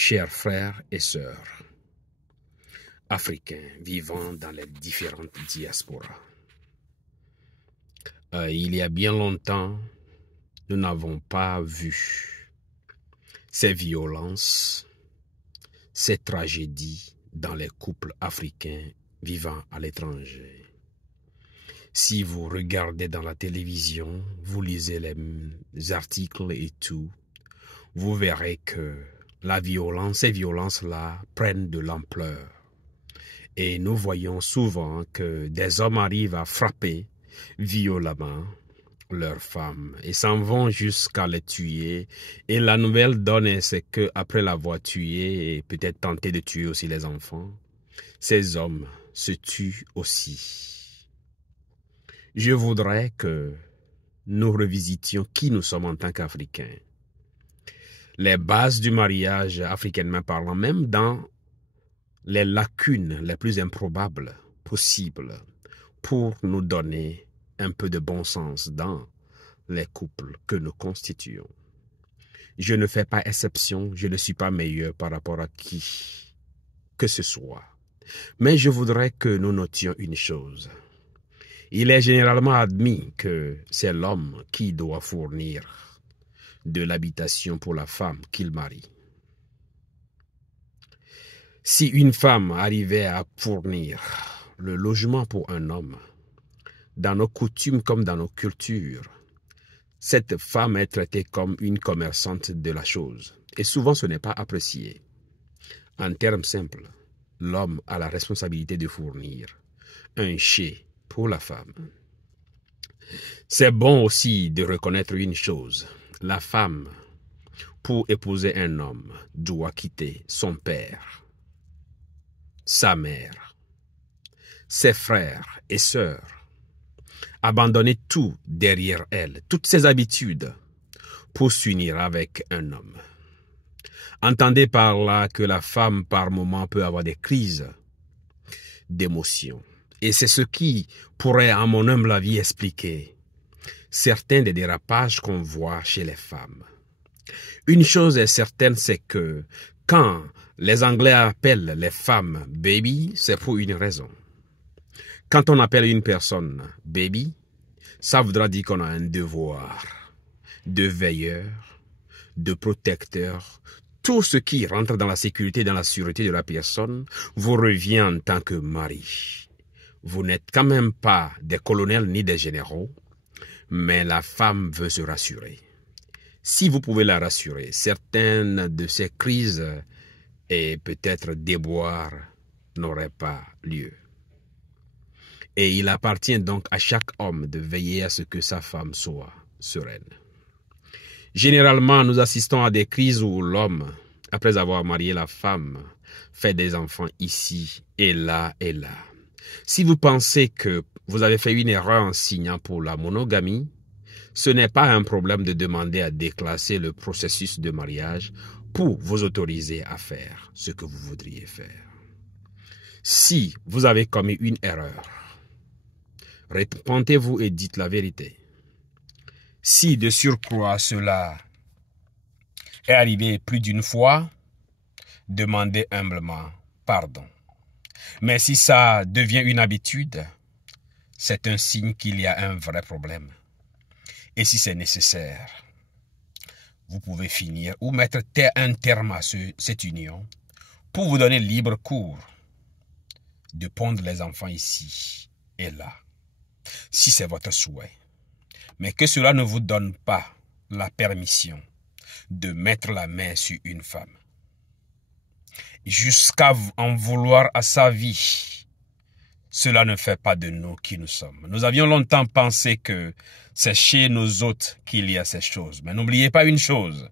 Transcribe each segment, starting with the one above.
Chers frères et sœurs, africains vivant dans les différentes diasporas, il y a bien longtemps, nous n'avons pas vu ces violences, ces tragédies dans les couples africains vivant à l'étranger. Si vous regardez dans la télévision, vous lisez les articles et tout, vous verrez que ces violences-là prennent de l'ampleur. Et nous voyons souvent que des hommes arrivent à frapper violemment leurs femmes et s'en vont jusqu'à les tuer. Et la nouvelle donne, c'est qu'après l'avoir tué et peut-être tenté de tuer aussi les enfants, ces hommes se tuent aussi. Je voudrais que nous revisitions qui nous sommes en tant qu'Africains. Les bases du mariage africainement parlant, même dans les lacunes les plus improbables possibles, pour nous donner un peu de bon sens dans les couples que nous constituons. Je ne fais pas exception, je ne suis pas meilleur par rapport à qui que ce soit. Mais je voudrais que nous notions une chose. Il est généralement admis que c'est l'homme qui doit fournir de l'habitation pour la femme qu'il marie. Si une femme arrivait à fournir le logement pour un homme, dans nos coutumes comme dans nos cultures, cette femme est traitée comme une commerçante de la chose. Et souvent ce n'est pas apprécié. En termes simples, l'homme a la responsabilité de fournir un chez pour la femme. C'est bon aussi de reconnaître une chose. La femme, pour épouser un homme, doit quitter son père, sa mère, ses frères et sœurs, abandonner tout derrière elle, toutes ses habitudes, pour s'unir avec un homme. Entendez par là que la femme, par moments, peut avoir des crises d'émotion. Et c'est ce qui pourrait, à mon humble avis, expliquer certains des dérapages qu'on voit chez les femmes. Une chose est certaine, c'est que quand les Anglais appellent les femmes « baby », c'est pour une raison. Quand on appelle une personne « baby », ça voudra dire qu'on a un devoir de veilleur, de protecteur. Tout ce qui rentre dans la sécurité, dans la sûreté de la personne, vous revient en tant que mari. Vous n'êtes quand même pas des colonels ni des généraux, mais la femme veut se rassurer. Si vous pouvez la rassurer, certaines de ces crises et peut-être déboires n'auraient pas lieu. Et il appartient donc à chaque homme de veiller à ce que sa femme soit sereine. Généralement, nous assistons à des crises où l'homme, après avoir marié la femme, fait des enfants ici et là et là. Si vous pensez que vous avez fait une erreur en signant pour la monogamie, ce n'est pas un problème de demander à déclasser le processus de mariage pour vous autoriser à faire ce que vous voudriez faire. Si vous avez commis une erreur, repentez-vous et dites la vérité. Si de surcroît cela est arrivé plus d'une fois, demandez humblement pardon. Mais si ça devient une habitude, c'est un signe qu'il y a un vrai problème. Et si c'est nécessaire, vous pouvez finir ou mettre un terme à cette union pour vous donner libre cours de pondre les enfants ici et là, si c'est votre souhait. Mais que cela ne vous donne pas la permission de mettre la main sur une femme, jusqu'à en vouloir à sa vie. Cela ne fait pas de nous qui nous sommes. Nous avions longtemps pensé que c'est chez nos hôtes qu'il y a ces choses. Mais n'oubliez pas une chose,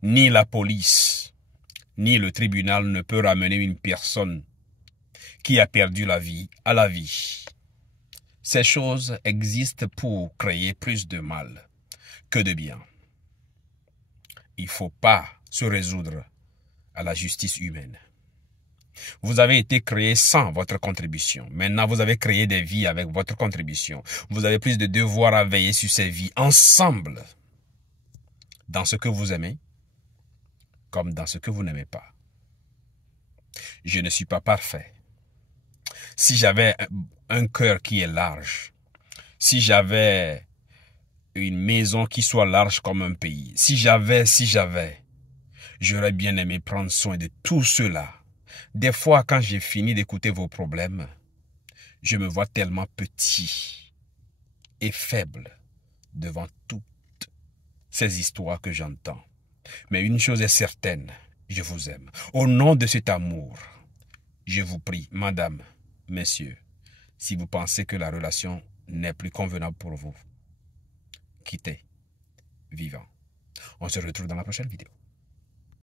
ni la police, ni le tribunal ne peut ramener une personne qui a perdu la vie à la vie. Ces choses existent pour créer plus de mal que de bien. Il ne faut pas se résoudre à la justice humaine. Vous avez été créé sans votre contribution. Maintenant, vous avez créé des vies avec votre contribution. Vous avez plus de devoirs à veiller sur ces vies ensemble, dans ce que vous aimez, comme dans ce que vous n'aimez pas. Je ne suis pas parfait. Si j'avais un cœur qui est large, si j'avais une maison qui soit large comme un pays, si j'avais, j'aurais bien aimé prendre soin de tout cela. Des fois, quand j'ai fini d'écouter vos problèmes, je me vois tellement petit et faible devant toutes ces histoires que j'entends. Mais une chose est certaine, je vous aime. Au nom de cet amour, je vous prie, madame, messieurs, si vous pensez que la relation n'est plus convenable pour vous, quittez, vivant. On se retrouve dans la prochaine vidéo.